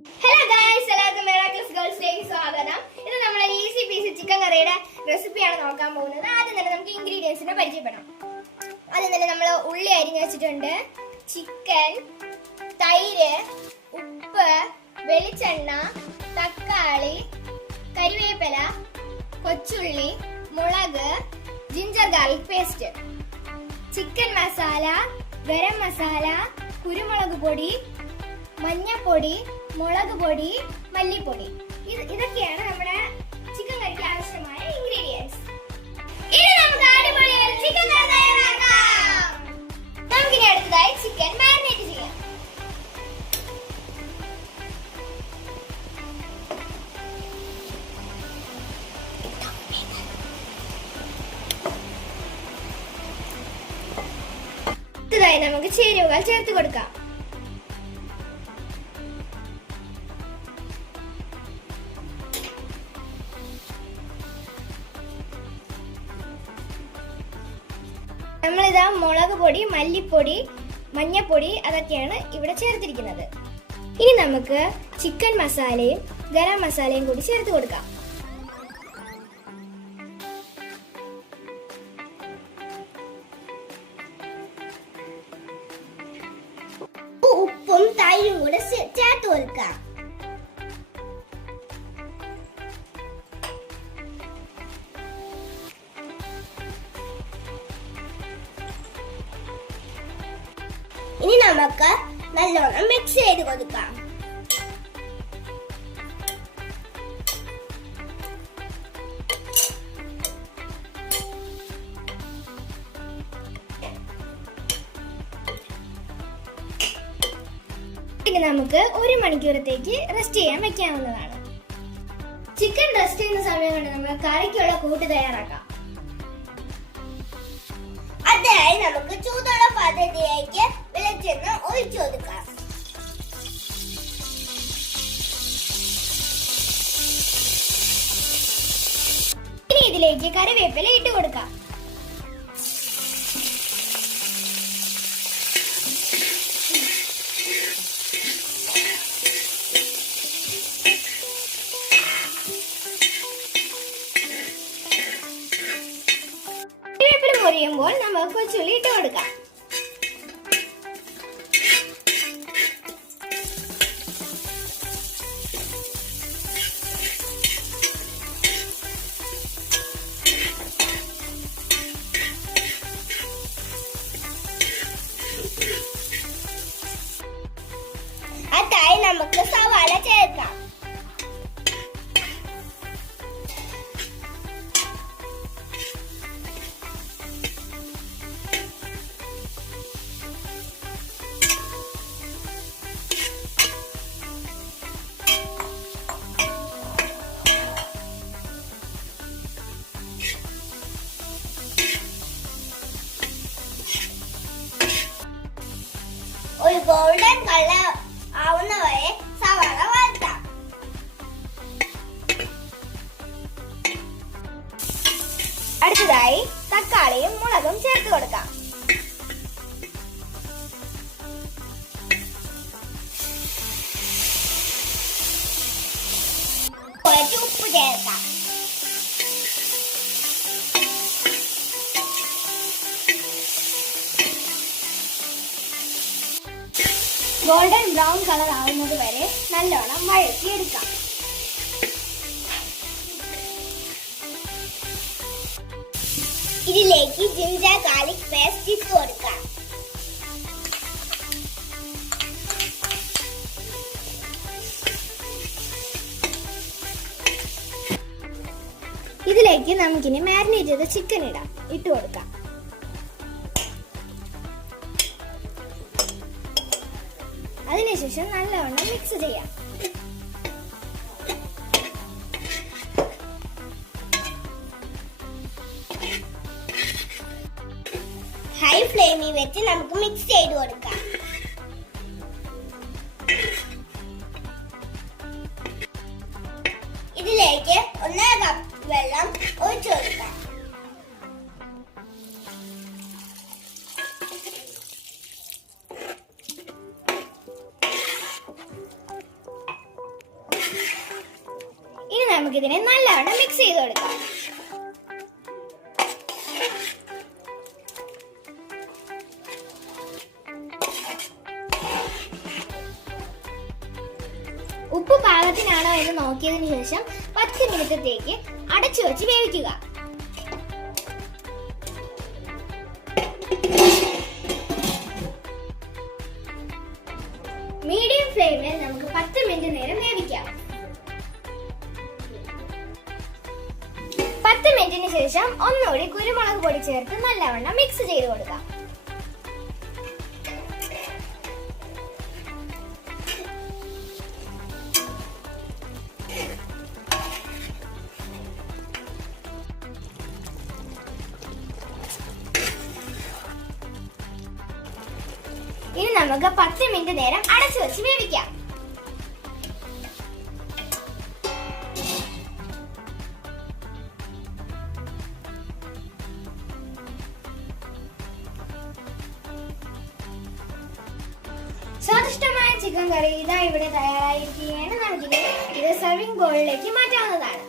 Hello guys, എല്ലാവർക്കും miracles ഗേൾസിലേക്ക് സ്വാഗതം. ഇത് നമ്മുടെ ഈസി പീസി ചിക്കൻ കറിയുടെ റെസിപ്പിയാണ് നോക്കാൻ പോകുന്നത്. ആദ്യം തന്നെ നമുക്ക് ഇൻഗ്രീഡിയൻസിനെ പരിചയപ്പെടാം. ആദ്യം തന്നെ നമ്മൾ ഉള്ളി അരിഞ്ഞു വെച്ചിട്ടുണ്ട്, ചിക്കൻ, തൈര്, ഉപ്പ്, വെളിച്ചെണ്ണ, തക്കാളി, കരിവേപ്പില, കൊച്ചുള്ളി, മുളക്, ginger garlic paste, chicken masala, garam masala, കുരുമുളക് പൊടി, മഞ്ഞപ്പൊടി, മുളക് പൊടി, മല്ലിപ്പൊടി. ഇതൊക്കെയാണ് നമ്മുടെ ചിക്കൻ കറിക്ക് ആവശ്യമായ ഇൻഗ്രീഡിയൻസ്. ഇനി നമുക്ക് അടിപൊളിയായ ചിക്കൻ കറി തയ്യാറാക്കാം. നമുക്കിനി അടുത്തതായി ചിക്കൻ മാരിനേറ്റ് ചെയ്യാം. അടുത്തതായി നമുക്ക് ചേരുവകൾ ചേർത്ത് കൊടുക്കാം. നമ്മളിതാ മുളക് പൊടി, മല്ലിപ്പൊടി, മഞ്ഞപ്പൊടി അതൊക്കെയാണ് ഇവിടെ ചേർത്തിരിക്കുന്നത്. ഇനി നമുക്ക് ചിക്കൻ മസാലയും ഗരം മസാലയും കൂടി ചേർത്ത് കൊടുക്കാം. ഉപ്പും തൈരും കൂടെ ചേർത്ത് കൊടുക്കാം. ഇനി നമുക്ക് നല്ലോണം മിക്സ് ചെയ്ത് കൊടുക്കാം. ഇനി നമുക്ക് 1 മണിക്കൂറത്തേക്ക് റെസ്റ്റ് ചെയ്യാൻ വെക്കാവുന്നതാണ്. ചിക്കൻ റെസ്റ്റ് ചെയ്യുന്ന സമയം കൊണ്ട് നമ്മൾ കറിക്കുള്ള കൂട്ട് തയ്യാറാക്കാം. അതിനായി നമുക്ക് ചൂടുള്ള പാത്രത്തിലേക്ക് വെളിച്ചെണ്ണ ഒഴിച്ചു കൊടുക്കാം. ഇനി ഇതിലേക്ക് കറിവേപ്പില ഇട്ട് കൊടുക്കാം. കറിവേപ്പില പൊരിയുമ്പോൾ നമുക്ക് കൊച്ചുള്ളി ഇട്ട് കൊടുക്കാം. അതിനായി നമുക്ക് സവാള ചേർക്കാം. ഒരു ഗോൾഡൻ കളർ ആവുന്നവരെ സവാള വഴറ്റാം. അടുത്തതായി തക്കാളിയും മുളകും ചേർത്ത് കൊടുക്കാം. കുറച്ച് ഉപ്പ് ചേർക്കാം. ഗോൾഡൻ ബ്രൗൺ കളർ ആവുന്നത് വരെ നല്ലോണം വഴറ്റിയെടുക്കാം. ഇതിലേക്ക് ജിഞ്ചർ ഗാർലിക് പേസ്റ്റ് ഇട്ട് കൊടുക്കാം. ഇതിലേക്ക് നമുക്കിനി മാരിനേറ്റ് ചെയ്ത ചിക്കൻ ഇട്ട് കൊടുക്കാം. അതിനുശേഷം നല്ലവണ്ണം മിക്സ് ചെയ്യാം. ഹൈ ഫ്ലെയിമിൽ വെച്ച് നമുക്ക് മിക്സ് ചെയ്ത് കൊടുക്കാം. ഇതിലേക്ക് 1 കപ്പ് വെള്ളം ഒഴിച്ചു കൊടുക്കാം. നമുക്കിതിനെ നല്ലവണ്ണം മിക്സ് ചെയ്ത് കൊടുക്കാം. ഉപ്പ് പാകത്തിനാണോ എന്ന് നോക്കിയതിനു ശേഷം 10 മിനിറ്റത്തേക്ക് അടച്ചു വെച്ച് വേവിക്കുക. മീഡിയം ഫ്ലെയിമിൽ നമുക്ക് 10 മിനിറ്റ് നേരം വേവിക്കാം. 10 മിനിറ്റിന് ശേഷം ഒന്നുകൂടി കുരുമുളക് പൊടി ചേർത്ത് നല്ലവണ്ണം മിക്സ് ചെയ്ത് കൊടുക്കാം. ഇനി നമുക്ക് 10 മിനിറ്റ് നേരം അടച്ചു വെച്ച് വേവിക്കാം. സ്വാദിഷ്ടമായ ചിക്കൻ കറി ഇതാ ഇവിടെ തയ്യാറായിരിക്കുകയാണ്. നമുക്കിത് സർവിംഗ് ബൗളിലേക്ക് മാറ്റാവുന്നതാണ്.